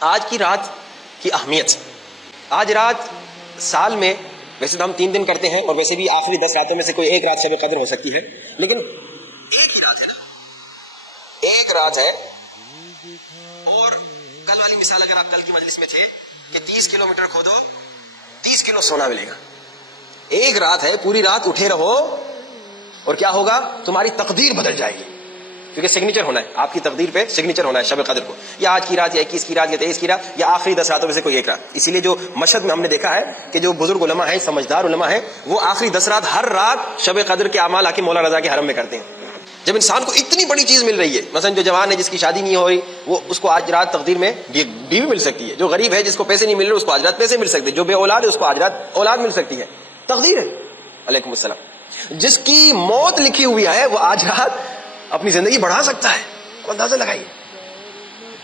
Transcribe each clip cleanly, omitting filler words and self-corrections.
آج کی رات کی اہمیت. آج رات سال میں ویسے تو ہم 3 دن کرتے ہیں اور ویسے بھی آخری 10 راتوں میں سے کوئی ایک رات شب قدر ہو سکتی ہے، لیکن ایک ہی رات ہے نا، ایک رات ہے. اور کل والی مثال اگر آپ کل کی مجلس میں تھے کہ 30 کلومیٹر کھودو 30 کلو سونا ملے گا. ایک رات ہے، پوری رات اٹھے رہو اور کیا ہوگا؟ تمہاری تقدیر بدل جائے گی، کیونکہ سگنیچر ہونا ہے، آپ کی تقدیر پہ سگنیچر ہونا ہے شب قدر کو، یا آج کی رات یا 21 کی رات یا 23 کی رات یا آخری 10 راتوں میں سے کوئی ایک رات. اسی لیے جو مشہد میں ہم نے دیکھا ہے کہ جو بزرگ علماء ہیں، سمجھدار علماء ہیں، وہ آخری 10 رات ہر رات شب قدر کے اعمال آ کے مولا رضا کے حرم میں کرتے ہیں. جب انسان کو اتنی بڑی چیز مل رہی ہے، مثلا جو جوان ہے جس کی شادی نہیں ہو رہی، وہ اس کو آج رات تقدیر میں بیوی مل سکتی ہے. جو غریب ہے جس کو پیسے نہیں مل رہے، اس کو آج رات پیسے مل سکتے ہیں. جو بے اولاد ہے اس کو آج رات اولاد مل سکتی ہے. تقدیر ہے. علیکم السلام. جس کی موت لکھی ہوئی ہے وہ آج رات اپنی زندگی بڑھا سکتا ہے. اندازہ لگائیے.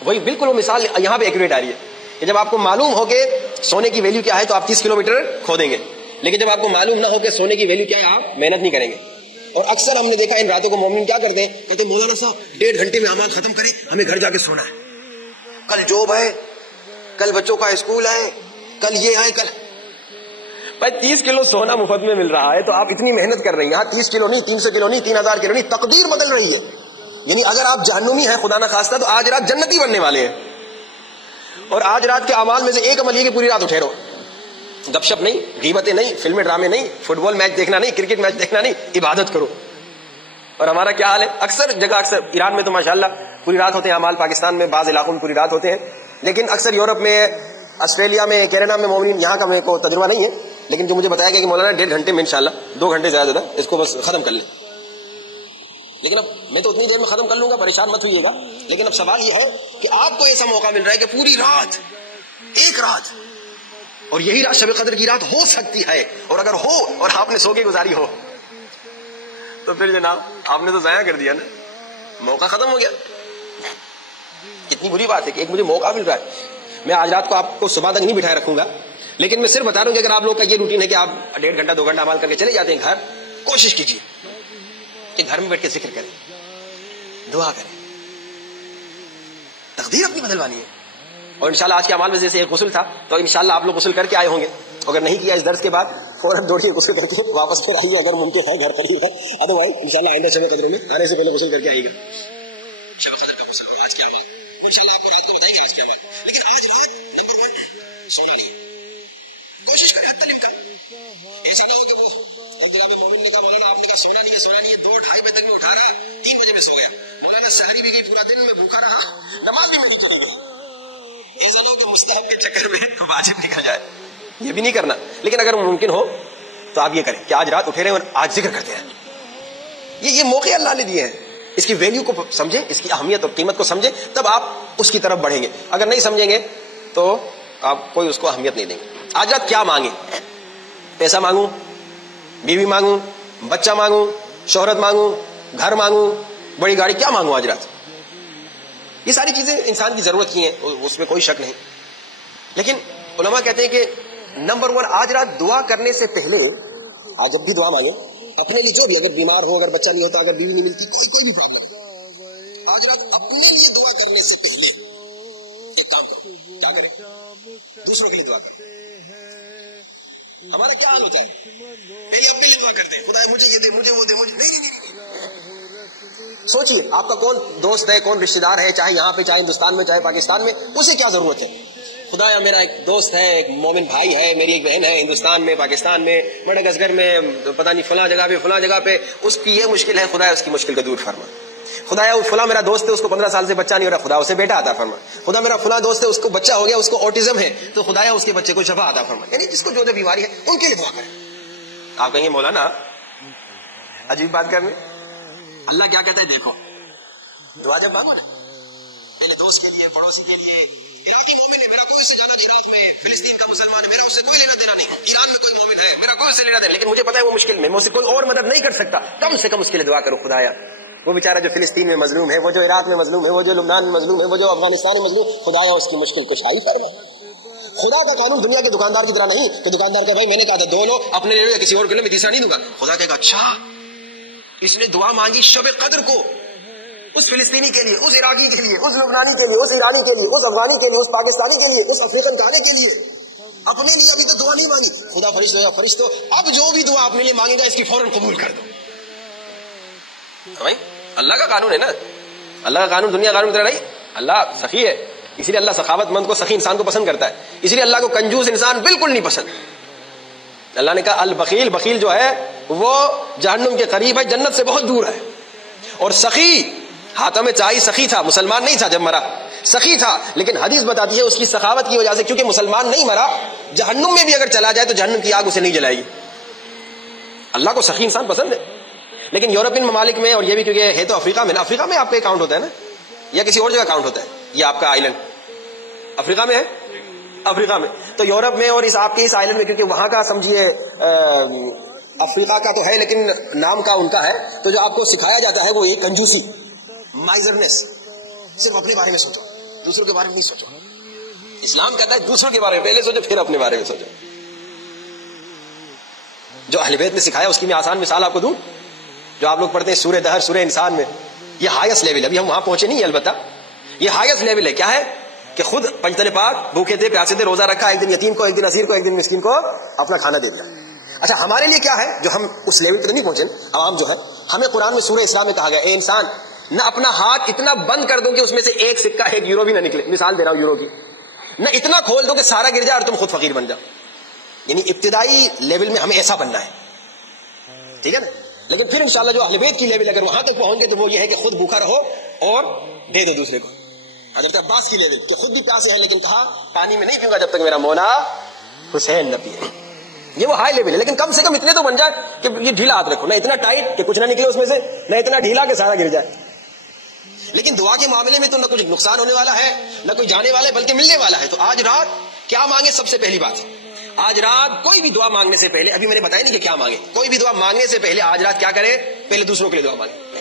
وہی بالکل وہ مثال یہاں پہ ایکوریٹ آ رہی ہے کہ جب آپ کو معلوم ہو کہ سونے کی ویلیو کیا ہے تو آپ 30 کلومیٹر کھودیں گے، لیکن جب آپ کو معلوم نہ ہو کہ سونے کی ویلیو کیا ہے آپ محنت نہیں کریں گے. اور اکثر ہم نے دیکھا ان راتوں کو مومن کیا کرتے ہیں، کہتے ہیں مولانا صاحب 1.5 گھنٹے میں اعمال ختم کریں، ہمیں گھر جا کے سونا ہے، کل جوب ہے، کل بچوں کا اسکول ہے، کل یہ ہے، کل بھائی 30 کلو سونا مفت میں مل رہا ہے تو آپ اتنی محنت کر رہی ہیں. 30 کلو نہیں، 300 کلو نہیں، 3000 کلو نہیں، تقدیر بدل رہی ہے. یعنی اگر آپ جہنمی ہیں خدا نہ خواستہ تو آج رات جنتی بننے والے ہیں. اور آج رات کے اعمال میں سے ایک عمل یہ کہ پوری رات اٹھے رہو، گپ شپ نہیں، غیبتیں نہیں، فلمیں ڈرامے نہیں، فٹ بال میچ دیکھنا نہیں، کرکٹ میچ دیکھنا نہیں، عبادت کرو. اور ہمارا کیا حال ہے؟ اکثر جگہ، اکثر ایران میں تو ماشاءاللہ پوری رات ہوتے ہیں اعمال، پاکستان میں بعض علاقوں میں پوری رات ہوتے ہیں، لیکن اکثر یورپ میں، آسٹریلیا میں، کینیڈا میں مومنین، یہاں کا میرے کو تجربہ نہیں ہے، لیکن جو مجھے بتایا گیا کہ مولانا 1.5 گھنٹے میں انشاءاللہ 2 گھنٹے زیادہ اس کو بس ختم کر لیں. لیکن اب میں تو اتنی دیر میں ختم کر لوں گا، پریشان مت ہوئیے گا. لیکن اب سوال یہ ہے کہ آپ کو ایسا موقع مل رہا ہے کہ پوری رات، ایک رات، اور یہی رات شب قدر کی رات ہو سکتی ہے. اور اگر ہو اور آپ نے سو کے گزاری ہو تو پھر جناب آپ نے تو ضائع کر دیا نا، موقع ختم ہو گیا. اتنی بری بات ہے کہ ایک مجھے موقع مل رہا ہے. میں آج رات کو آپ کو صبح تک نہیں بٹھائے رکھوں گا، لیکن میں صرف بتا رہا ہوں کہ اگر آپ لوگ کا یہ روٹین ہے کہ آپ 1.5 گھنٹہ 2 گھنٹہ عمل کر کے چلے جاتے ہیں گھر، کوشش کیجیے کہ گھر میں بیٹھ کے ذکر کریں، دعا کریں، تقدیر اپنی بدلوانی ہے. اور انشاءاللہ آج کے اعمال میں جیسے ایک غسل تھا تو انشاءاللہ آپ لوگ غسل کر کے آئے ہوں گے. اگر نہیں کیا اس درس کے بعد فوراً دوڑیے غسل کر کے واپس پھر آئیے اگر ممکن ہے، گھر قریب ہے. ادروائز انشاءاللہ آئندہ شب قدر میں آنے سے پہلے غسل کر کے آئیے گا. شب قدر کا غسل آج کیا ہے انشاءاللہ آپ کو رات کو بتائیں گے آج کیا ہے. لیکن آج نمبر 1 سونا نہیں، کوشش کریں تلف کریں. ایسا نہیں ہوگا وہ جناب مولانا نے کہا مولانا آپ نے کہا سونا نہیں ہے، سونا نہیں ہے، 2-2:30 بجے تک میں اٹھا رہا، 3 بجے میں سو گیا، مولانا سحری بھی گئی، پورا دن میں بھوکا رہا، نماز بھی میں نہیں پڑھا. ایسا نہیں کہ مستحب کے چکر میں واجب لکھا جائے، یہ بھی نہیں کرنا. لیکن اگر ممکن ہو تو آپ یہ کریں کہ آج رات اٹھے رہے اور آج ذکر کرتے ہیں. یہ موقع اللہ نے دیے ہیں، اس کی ویلیو کو سمجھیں، اس کی اہمیت اور قیمت کو سمجھیں، تب آپ اس کی طرف بڑھیں گے. اگر نہیں سمجھیں گے تو آپ کوئی اس کو اہمیت نہیں دیں گے. آج رات کیا مانگیں؟ پیسہ مانگوں، بیوی مانگوں، بچہ مانگوں، شہرت مانگوں، گھر مانگوں، بڑی گاڑی، کیا مانگوں آج رات؟ یہ ساری چیزیں انسان کی ضرورت کی ہیں، اس میں کوئی شک نہیں. لیکن علماء کہتے ہیں کہ نمبر 1 آج رات دعا کرنے سے پہلے، آج جب بھی دعا مانگیں اپنے لیے، جو بھی، اگر بیمار ہو، اگر بچہ نہیں ہوتا، اگر بیوی نہیں ملتی، کوئی بھی پرابلم، آج رات اپنے لیے دعا کرنے سے پہلے ایک کام کرو. کیا کریں؟ دوسروں کے لیے دعا کریں. ہمارے کیا حال ہوتا ہے؟ پہلے دعا کرتے ہیں، خدا مجھے یہ دے، مجھے وہ دے، مجھے نہیں. سوچیے آپ کا کون دوست ہے، کون رشتہ دار ہے، چاہے یہاں پہ، چاہے ہندوستان میں، چاہے پاکستان میں، اسے کیا ضرورت ہے؟ خدایا میرا ایک دوست ہے، ایک مومن بھائی ہے، میری ایک بہن ہے ہندوستان میں، پاکستان میں، مڈغاسکر میں، پتہ نہیں فلاں جگہ پہ اس کی یہ مشکل ہے، خدایا اس کی مشکل کو دور فرما. خدایا وہ فلاں میرا دوست ہے، اس کو 15 سال سے بچہ نہیں ہو رہا، خدا اسے بیٹا عطا فرما. خدا میرا فلاں دوست ہے، اس کو بچہ ہو گیا، اس کو اوٹزم ہے، تو خدایا اس کے بچے کو شفا عطا فرما. یعنی جس کو جو بیماری ہے ان کے لیے دعا کریں. آپ کہیں گے مولانا عجیب بات کر رہے ہیں. اللہ کیا کہتا ہے؟ دیکھو دعا جب مانگو نا، میرے دوست کے لیے، پڑوسی کے لیے، فلسطین کا مسلمان ہے، میرا اس سے کوئی لینا دینا نہیں، ایران کا کوئی مومن ہے، میرا کوئی سے لینا دینا، لیکن مجھے پتا ہے وہ مشکل میں اس سے کوئی اور مدد نہیں کر سکتا، کم سے کم اس کے لیے دعا کرو. خدایا وہ بیچارہ جو فلسطین میں مظلوم ہے، وہ جو عراق میں مظلوم ہے، وہ جو لبنان میں مظلوم ہے، وہ جو افغانستان میں مظلوم، خدایا اس کی مشکل کشائی فرما. خدا کا قانون دنیا کے دکاندار کی طرح نہیں کہ دکاندار کا بھائی میں نے کہا تھا 2 لو اپنے لیے، کسی اور کے لیے میں تیسرا نہیں دوں گا. خدا کہے گا اچھا اس نے دعا مانگی شب قدر کو، اس فلسطینی کے لیے، اس عراقی کے لیے، اس لبنانی کے لیے، اس ایرانی کے لیے، اس افغانی کے لیے، اس پاکستانی کے لیے، اس افریقن گانے کے لیے. اپنے لیے ابھی تو دعا نہیں مانگی. خدا فرشتوں اب جو بھی دعا اپنے لیے مانگے گا اس کی فوراً قبول کر دو. اللہ کا قانون ہے نا، اللہ کا قانون دنیا قانون کی طرح نہیں. اللہ سخی ہے، اسی لیے اللہ سخاوت مند کو، سخی انسان کو پسند کرتا ہے. اسی لیے اللہ کو کنجوس انسان بالکل نہیں پسند. اللہ نے کہا البخیل، بخیل جو ہے وہ جہنم کے قریب ہے، جنت سے بہت دور ہے. اور سخی، ہاتھوں میں چاہی سخی تھا، مسلمان نہیں تھا جب مرا، سخی تھا. لیکن حدیث بتاتی ہے اس کی سخاوت کی وجہ سے، کیونکہ مسلمان نہیں مرا، جہنم میں بھی اگر چلا جائے تو جہنم کی آگ اسے نہیں جلائے گی. اللہ کو سخی انسان پسند ہے. لیکن یورپین ممالک میں، اور یہ بھی کیونکہ ہے تو افریقہ میں نا، افریقہ میں آپ کا اکاؤنٹ ہوتا ہے نا، یا کسی اور جگہ اکاؤنٹ ہوتا ہے؟ یہ آپ کا آئلینڈ افریقہ میں ہے، افریقہ میں. تو یورپ میں اور اس آپ کے اس آئلینڈ میں، کیونکہ وہاں کا سمجھیے افریقہ کا تو ہے لیکن نام کا ان کا ہے، تو جو آپ کو سکھایا جاتا ہے وہ یہ کنجوسی، مائزرنس، صرف اپنے بارے میں سوچو، دوسروں کے بارے میں نہیں سوچو. اسلام کہتا ہے دوسروں کے بارے میں پہلے سوچو پھر اپنے بارے میں سوچو. جو اہل بیت نے سکھایا اس کی میں آسان مثال آپ کو دوں. جو آپ لوگ پڑھتے ہیں سورہ دہر، سورہ انسان میں، یہ ہائیسٹ لیول ہے. ابھی ہم وہاں پہنچے نہیں، البتہ یہ ہائیسٹ لیول ہے. کیا ہے کہ خود پنجتن پاک، بھوکے تھے، پیاسے تھے، روزہ رکھا، ایک دن یتیم کو، ایک دن اسیر کو، ایک دن مسکین کو اپنا کھانا دے دیا. اچھا ہمارے لیے کیا ہے جو ہم اس لیول پہ نہیں پہنچے؟ عوام جو ہے، ہمیں قرآن میں سورہ اسراء میں کہا گیا اے انسان نہ اپنا ہاتھ اتنا بند کر دو کہ اس میں سے ایک سکہ، ایک یورو بھی نہ نکلے. مثال دے رہا ہوں یورو کی. نہ اتنا کھول دو کہ سارا گر جائے اور تم خود فقیر بن جاؤ. یعنی ابتدائی لیول میں ہمیں ایسا بننا ہے، ٹھیک ہے نا. لیکن پھر انشاءاللہ جو اہل بیت کی لیول اگر وہاں تک پہنچ گئے تو وہ یہ ہے کہ خود بھوکا رہو اور دے دو دوسرے کو. حضرت عباس کی لیول کہ خود بھی پیاسے ہیں لیکن کہا پانی میں نہیں پیوں گا جب تک میرا مولا حسین نہ پیے. یہ وہ ہائی لیول ہے. لیکن کم سے کم اتنے تو بن جائے کہ یہ ڈھیلا ہاتھ رکھو، نہ اتنا ٹائٹ کہ کچھ نہ نکلے اس میں سے، نہ اتنا ڈھیلا کہ سارا گر جائے. لیکن دعا کے معاملے میں تو نہ کچھ نقصان ہونے والا ہے، نہ کوئی جانے والا ہے، بلکہ ملنے والا ہے. تو آج رات کیا مانگے؟ سب سے پہلی بات، آج رات کوئی بھی دعا مانگنے سے پہلے، ابھی میں نے بتایا نہیں کہ کیا مانگے، کوئی بھی دعا مانگنے سے پہلے آج رات کیا کرے؟ پہلے دوسروں کے لیے دعا مانگے.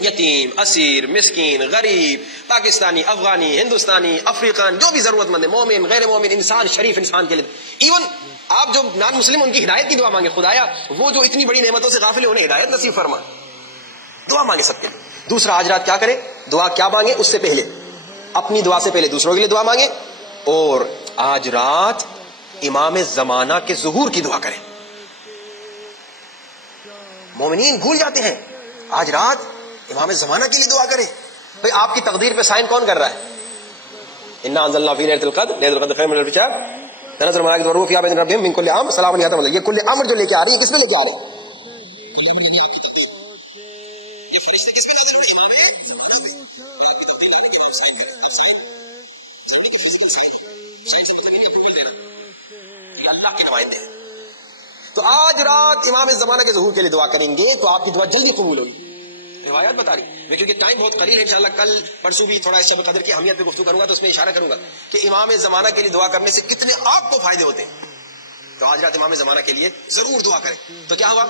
یتیم، اسیر، مسکین، غریب، پاکستانی، افغانی، ہندوستانی، افریقن، جو بھی ضرورت مند ہے، مومن، غیر مومن انسان، شریف انسان کے لیے. ایون آپ جو نان مسلم ان کی ہدایت کی دعا مانگے. خدایا وہ جو اتنی بڑی نعمتوں سے غافل ہیں انہیں ہدایت نصیب فرما. دعا مانگے سب کے لیے. دوسرا آج رات کیا کرے؟ دعا کیا مانگے؟ اس سے پہلے اپنی دعا سے پہلے دوسروں کے لیے دعا مانگے. اور آج رات امام زمانہ کے ظہور کی دعا کریں. مومنین بھول جاتے ہیں، آج رات امام زمانہ کے لیے دعا کریں. بھئی آپ کی تقدیر پہ سائن کون کر رہا ہے؟ انا انزلنا فی لیلۃ القدر، لیلۃ القدر خیر من الف شہر، تنزل الملائکۃ والروح فیہا بإذن ربہم من کل امر سلام علیہ. یہ کل امر جو لے کے آ رہی ہے کس پہ لے کے آ رہے ہیں؟ تو آج رات امام زمانہ کے ظہور کے لیے دعا کریں گے تو آپ کی دعا جلدی قبول ہوگی. روایات بتا رہی ہے کیونکہ ٹائم بہت قلیل ہے. انشاءاللہ کل پرسوں بھی تھوڑا شب قدر کی اہمیت پہ گفتگو کروں گا تو اس میں اشارہ کروں گا کہ امام زمانہ کے لیے دعا کرنے سے کتنے آپ کو فائدے ہوتے ہیں. تو آج رات امام زمانہ کے لیے ضرور دعا کریں. تو کیا ہوا؟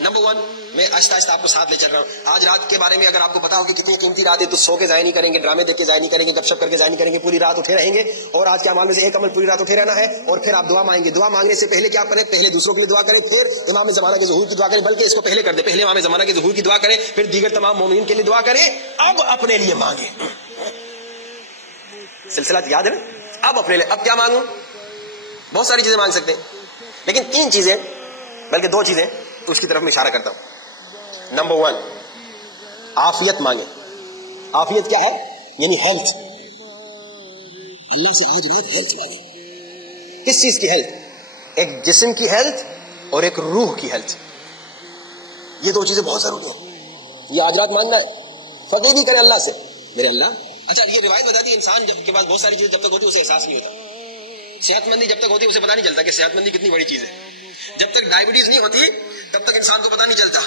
نمبر 1 میں آہستہ آہستہ آپ کو ساتھ لے چل رہا ہوں. آج رات کے بارے میں اگر آپ کو پتا ہو کہ کتنی قیمتی رات ہے تو سو کے ضائع نہیں کریں گے، ڈرامے دیکھ کے ضائع نہیں کریں گے، گپ شپ کر کے ضائع نہیں کریں گے، پوری رات اٹھے رہیں گے. اور آج کے اعمال میں سے ایک عمل پوری رات اٹھے رہنا ہے. اور پھر آپ دعا مانگیں گے. دعا مانگنے سے پہلے کیا کریں؟ پہلے دوسروں کے لیے دعا کریں، پھر امام زمانہ کے ظہور کی دعا کریں. بلکہ اس کو پہلے کر دیں، پہلے امام زمانہ کے ظہور کی دعا کریں، پھر دیگر تمام مومنین کے لیے دعا کریں. اب اپنے لیے مانگیں. سلسلہ یاد ہے نا؟ اب اپنے لیے اب کیا مانگوں؟ بہت ساری چیزیں مانگ سکتے ہیں لیکن 3 چیزیں بلکہ 2 چیزیں تو اس کی طرف میں اشارہ کرتا ہوں. نمبر 1 عافیت مانگے. عافیت کیا ہے؟ یعنی ہیلتھ. ہیلتھ مانگے. کس چیز کی ہیلتھ؟ ایک جسم کی ہیلتھ اور ایک روح کی ہیلتھ. یہ 2 چیزیں بہت ضروری ہیں. یہ آج رات مانگنا ہے. فقیر نہیں کرے اللہ سے، میرے اللہ. اچھا یہ روایت بتاتی ہے انسان کے پاس بہت ساری چیزیں جب تک ہوتی ہے اسے احساس نہیں ہوتا. صحت مندی جب تک ہوتی ہے اسے پتا نہیں چلتا کہ صحت مندی کتنی بڑی چیز ہے. جب تک ڈائبٹیز نہیں ہوتی تب تک انسان کو پتا نہیں چلتا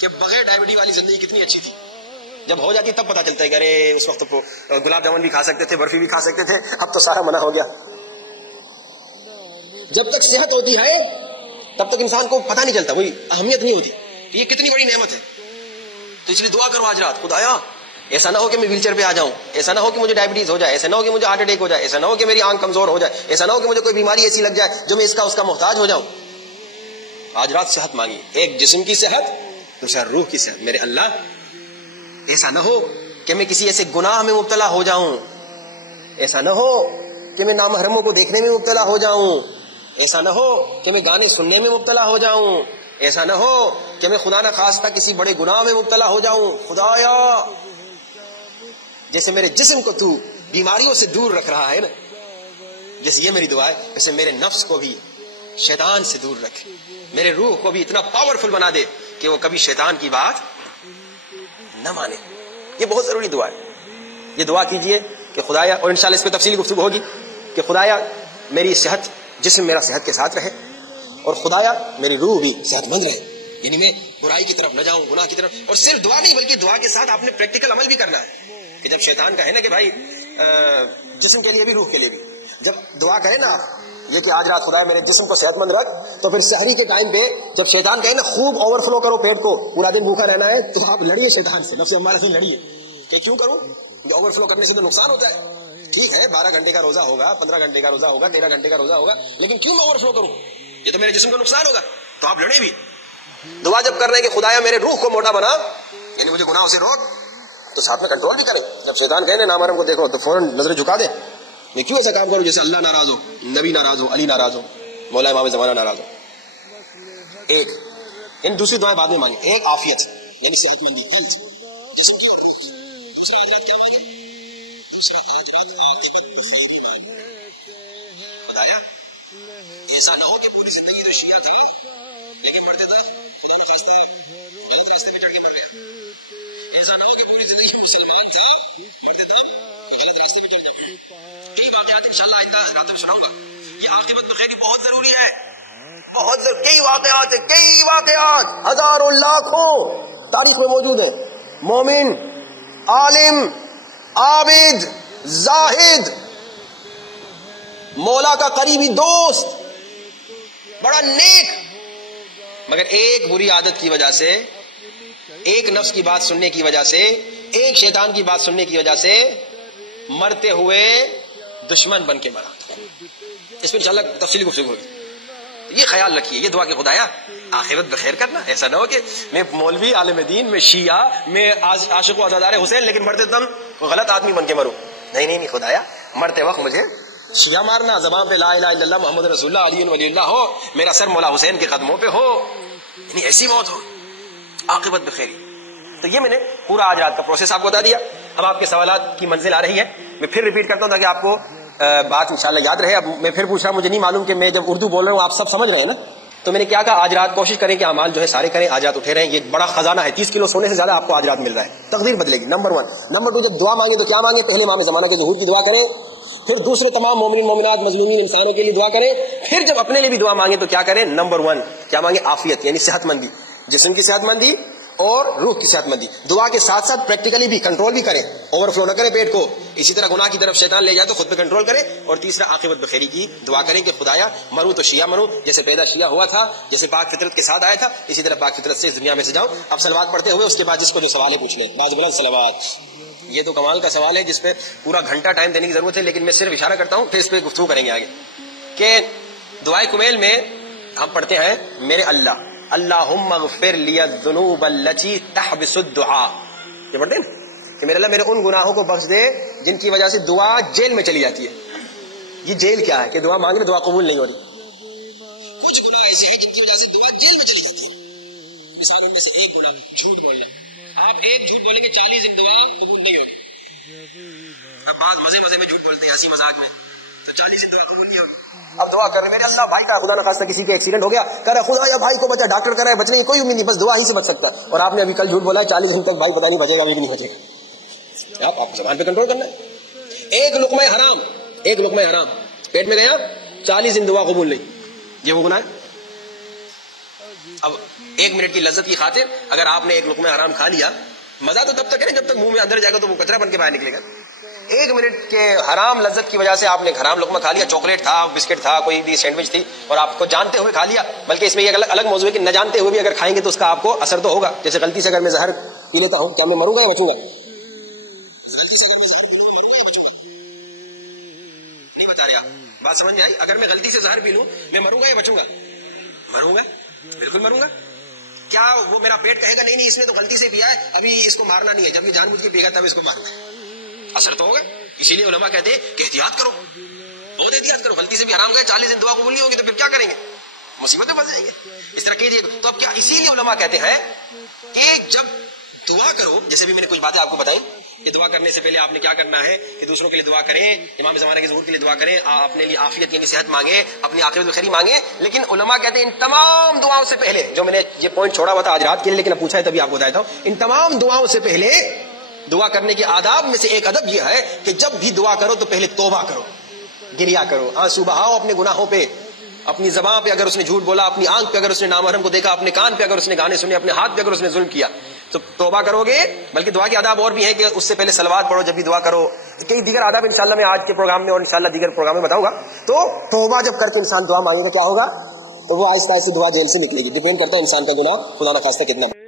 کہ بغیر ڈائبٹیز والی زندگی کتنی اچھی تھی. جب ہو جاتی تب پتا چلتا ہے کہ ارے اس وقت تو گلاب جامن بھی کھا سکتے تھے، برفی بھی کھا سکتے تھے، اب تو سارا منع ہو گیا. جب تک صحت ہوتی ہے تب تک انسان کو پتا نہیں چلتا، وہی اہمیت نہیں ہوتی یہ کتنی بڑی نعمت ہے. تو اس لیے دعا کرو آج رات، خدایا ایسا نہ ہو کہ میں ویل چیئر پہ آ جاؤں، ایسا نہ ہو کہ مجھے ڈائبٹیز ہو جائے، ایسا نہ ہو کہ مجھے ہارٹ اٹیک ہو جائے، ایسا نہ ہو کہ میری آنکھ کمزور ہو جائے، ایسا نہ ہو کہ مجھے کوئی بیماری ایسی لگ جائے جو میں اس کا محتاج ہو جاؤں. آج رات صحت مانگی، ایک جسم کی صحت، دوسرا روح کی صحت. میرے اللہ ایسا نہ ہو کہ میں کسی ایسے گناہ میں مبتلا ہو جاؤں، ایسا نہ ہو کہ میں نامحرموں کو دیکھنے میں مبتلا ہو جاؤں، ایسا نہ ہو کہ میں گانے سننے میں مبتلا ہو جاؤں، ایسا نہ ہو کہ میں خدا نہ خواستہ کسی بڑے گناہ میں مبتلا ہو جاؤں. خدایا جیسے میرے جسم کو تو بیماریوں سے دور رکھ رہا ہے نا، جیسے یہ میری دعا ہے، ویسے میرے نفس کو بھی شیطان سے دور رکھ، میرے روح کو بھی اتنا پاورفل بنا دے کہ وہ کبھی شیطان کی بات نہ مانے. یہ بہت ضروری دعا ہے. یہ دعا کیجئے کہ خدایا، اور انشاءاللہ اس پہ تفصیلی گفتگو ہوگی، کہ خدایا میری صحت، جسم میرا صحت کے ساتھ رہے، اور خدایا میری روح بھی صحت مند رہے، یعنی میں برائی کی طرف نہ جاؤں، گناہ کی طرف. اور صرف دعا نہیں بلکہ دعا کے ساتھ آپ نے پریکٹیکل عمل بھی کرنا ہے، کہ جب شیطان کہے نا کہ بھائی جسم کے لیے بھی روح کے لیے بھی، جب دعا کرے نا یہ کہ آج رات خدایا میرے جسم کو صحت مند رکھ، تو پھر سحری کے ٹائم پہ جب شیطان کہے نا خوب اوور فلو کرو پیٹ کو، پورا دن بھوکا رہنا ہے، تو آپ لڑیے شیطان سے، نفس امارہ سے لڑیے کہ کیوں کروں، اوور فلو کرنے سے تو نقصان ہوتا ہے. ٹھیک ہے 12 گھنٹے کا روزہ ہوگا، 15 گھنٹے کا روزہ ہوگا، 13 گھنٹے کا روزہ ہوگا، لیکن کیوں میں اوور فلو کروں، یہ تو میرے جسم کو نقصان ہوگا. تو آپ لڑے بھی. دعا جب کر رہے ہیں کہ خدایا میرے روح کو موٹا بنا، یعنی مجھے گناہوں سے روک، تو ساتھ میں کنٹرول بھی کرے. جب شیطان کہے نا نامحرم کو دیکھو تو فوراً نظر جھکا دے. میں کیوں ایسا کام کروں جیسے اللہ ناراض ہو، نبی ناراض ہو، علی ناراض ہو، مولا امام زمانہ ناراض ہو. ایک ان دوسری دعائیں بعد میں مانگیں. ایک عافیت یعنی صحت مندی. ایسا نہ ہو کہ پوری زندگی دشیاں لیکن مرتے دار کئی واقعات ہزاروں لاکھوں تاریخ میں موجود ہیں. مومن، عالم، عابد، زاہد، مولا کا قریبی دوست، بڑا نیک، مگر ایک بری عادت کی وجہ سے، ایک نفس کی بات سننے کی وجہ سے، ایک شیطان کی بات سننے کی وجہ سے مرتے ہوئے دشمن بن کے مرا. اس میں انشاءاللہ تفصیلی گفتگو ہوگی. یہ خیال رکھیے، یہ دعا کہ خدایا آخرت بخیر کرنا. ایسا نہ ہو کہ میں مولوی عالم دین، میں شیعہ، میں عاشق و عزادار حسین، لیکن مرتے دم غلط آدمی بن کے مروں. نہیں خدایا مرتے وقت مجھے شیعہ مارنا، زبان پہ لا الہ الا اللہ محمد رسول اللہ علی ولی اللہ ہو، میرا سر مولا حسین کے قدموں پہ ہو، یعنی ایسی موت ہو، عاقبت بخیری. تو یہ میں نے پورا آج رات کا پروسیس آپ کو بتا دیا. اب آپ کے سوالات کی منزل آ رہی ہے. میں پھر ریپیٹ کرتا ہوں تاکہ آپ کو بات انشاءاللہ یاد رہے. اب میں پھر پوچھ رہا ہوں، مجھے نہیں معلوم کہ میں جب اردو بول رہا ہوں آپ سب سمجھ رہے ہیں نا، تو میں نے کیا کہا آج رات کوشش کریں کہ اعمال جو ہے سارے کریں، آج رات اٹھے رہیں. یہ بڑا خزانہ ہے، 30 کلو سونے سے زیادہ آپ کو آج رات مل رہا ہے. تقدیر بدلے گی. نمبر 1. نمبر 2، جب دعا مانگے تو کیا مانگے؟ پہلے امام زمانہ کے ظہور کی دعا کریں، پھر دوسرے تمام مومنین مومنات مظلومین انسانوں کے لیے دعا کریں، پھر جب اپنے لیے بھی دعا مانگے تو کیا کریں؟ نمبر 1 کیا مانگے؟ عافیت یعنی صحت مندی، جسم کی صحت مندی اور روح کی صحت مندی. دعا کے ساتھ ساتھ پریکٹیکلی بھی کنٹرول بھی کریں، اوور فلو نہ کریں پیٹ کو. اسی طرح گناہ کی طرف شیطان لے جائے تو خود پہ کنٹرول کریں. اور تیسرا عاقبت بخیری کی دعا کریں کہ خدایا مروں تو شیعہ مروں، جیسے پیدا شیعہ ہوا تھا، جیسے پاک فطرت کے ساتھ آیا تھا، اسی طرح پاک فطرت سے اس دنیا میں سے جاؤں. اب صلوات پڑھتے ہوئے اس کے بعد جس کو جو سوال ہے پوچھ لیں. باز بلند صلوات. یہ تو کمال کا سوال ہے جس پہ پورا گھنٹہ ٹائم دینے کی ضرورت ہے، لیکن میں صرف اشارہ کرتا ہوں، پھر اس پہ گفتگو کریں گے آگے. کہ دعائے کمیل میں ہم پڑھتے ہیں میرے اللہ، اللہم اغفر لی الذنوب التي تحبس الدعاء. یہ پڑھتے ہیں کہ میرے اللہ میرے ان گناہوں کو بخش دے جن کی وجہ سے دعا جیل میں چلی جاتی ہے. یہ جیل کیا ہے؟ کہ دعا مانگنے دعا قبول نہیں ہو رہی. کچھ گناہ ایسے ہیں جن کی وجہ سے دعا جیل میں چلی جاتی ہے. مثالوں میں سے ایک گناہ جھوٹ بولنا. آپ ایک جھوٹ بولیں گے 40 دن دعا قبول نہیں ہوگی. بعض مزے میں جھوٹ بولتے ہیں ہنسی مذاق میں، تو 40 دن دعا قبول نہیں ہوگی. اب دعا کر رہے میرے اللہ بھائی کا خدا نہ خواستہ کسی کا ایکسیڈنٹ ہو گیا، کہہ رہا خدا یا بھائی کو بچا، ڈاکٹر کہہ رہا ہے بچنے کی کوئی امید نہیں، بس دعا ہی سے بچ سکتا. اور آپ نے ابھی کل جھوٹ بولا ہے 40 دن تک بھائی پتہ نہیں بچے گا بھی نہیں بچے گا. آپ زبان پہ کنٹرول کرنا ہے. ایک لقمہ حرام پیٹ میں گیا، 40 دن دعا قبول نہیں، یہ وہ گناہ ہے. اب 1 منٹ کی لذت کی خاطر اگر آپ نے ایک لقمہ حرام کھا لیا، مزہ تو تب تک ہے جب تک منہ میں اندر جائے گا تو وہ کچرا بن کے باہر نکلے گا. 1 منٹ کے حرام لذت کی وجہ سے آپ نے حرام لقمہ کھا لیا، چاکلیٹ تھا، بسکٹ تھا، کوئی بھی سینڈوچ تھی، اور آپ کو جانتے ہوئے کھا لیا. بلکہ اس میں یہ الگ موضوع ہے کہ نہ جانتے ہوئے بھی اگر کھائیں گے تو اس کا آپ کو اثر تو ہوگا. جیسے غلطی سے اگر میں زہر پی لیتا ہوں، کیا میں مروں گا یا بچوں گا؟ نہیں بتا رہے آپ، بات سمجھ میں آئی؟ اگر میں غلطی سے زہر پی لوں، میں مروں گا یا بچوں گا؟ مروں گا، بالکل مروں گا. کیا وہ میرا پیٹ کہے گا نہیں اس نے تو غلطی سے پیا ہے, ابھی اس کو مارنا نہیں ہے, جب یہ جان بوجھ کے پیے گا تب اس کو مارنا ہے, اثر تو ہوگا. اسی لیے علماء کہتے ہیں کہ احتیاط کرو, بہت احتیاط کرو, غلطی سے بھی حرام گئے 40 دن دعا قبول نہیں ہوگی تو پھر کیا کریں گے, مصیبت میں پھنس جائیں گے. اس طرح کیجیے. تو اب کیا اسی لیے علماء کہتے ہیں کہ جب دعا کرو, جیسے بھی میں نے کچھ باتیں آپ کو بتائی کہ دعا کرنے سے پہلے آپ نے کیا کرنا ہے کہ دوسروں کے لیے دعا کریں, امام زمانہ کی ظہور کے لیے دعا کریں, اپنے لیے عافیت کی صحت مانگیں, اپنی آخرت میں خیری مانگیں. لیکن علماء کہتے ہیں ان تمام دعاؤں سے پہلے, جو میں نے یہ پوائنٹ چھوڑا ہوا تھا آج رات کے لیے لیکن اب پوچھا ہے تبھی آپ کو بتایا تھا, ان تمام دعاؤں سے پہلے دعا کرنے کے آداب میں سے ایک ادب یہ ہے کہ جب بھی دعا کرو تو پہلے توبہ کرو, گریا کرو, آنسو بہاؤ اپنے گناہوں پہ, اپنی زبان پہ اگر اس نے جھوٹ بولا, اپنی آنکھ پہ اگر اس نے نامحرم کو دیکھا, اپنے کان پہ اگر اس نے گانے سنے, اپنے ہاتھ پہ اگر اس نے ظلم کیا تو توبہ کرو گے. بلکہ دعا کے آداب اور بھی ہیں کہ اس سے پہلے صلوات پڑھو جب بھی دعا کرو. کئی دیگر آداب انشاءاللہ میں آج کے پروگرام میں اور انشاءاللہ دیگر پروگرام میں بتاؤں گا. تو توبہ جب کر کے انسان دعا مانگے گا کیا ہوگا, تو وہ آہستہ آہستہ دعا جیل سے نکلے گی. ڈیپینڈ کرتا ہے انسان کا گناہ خدا نخواستہ کتنا.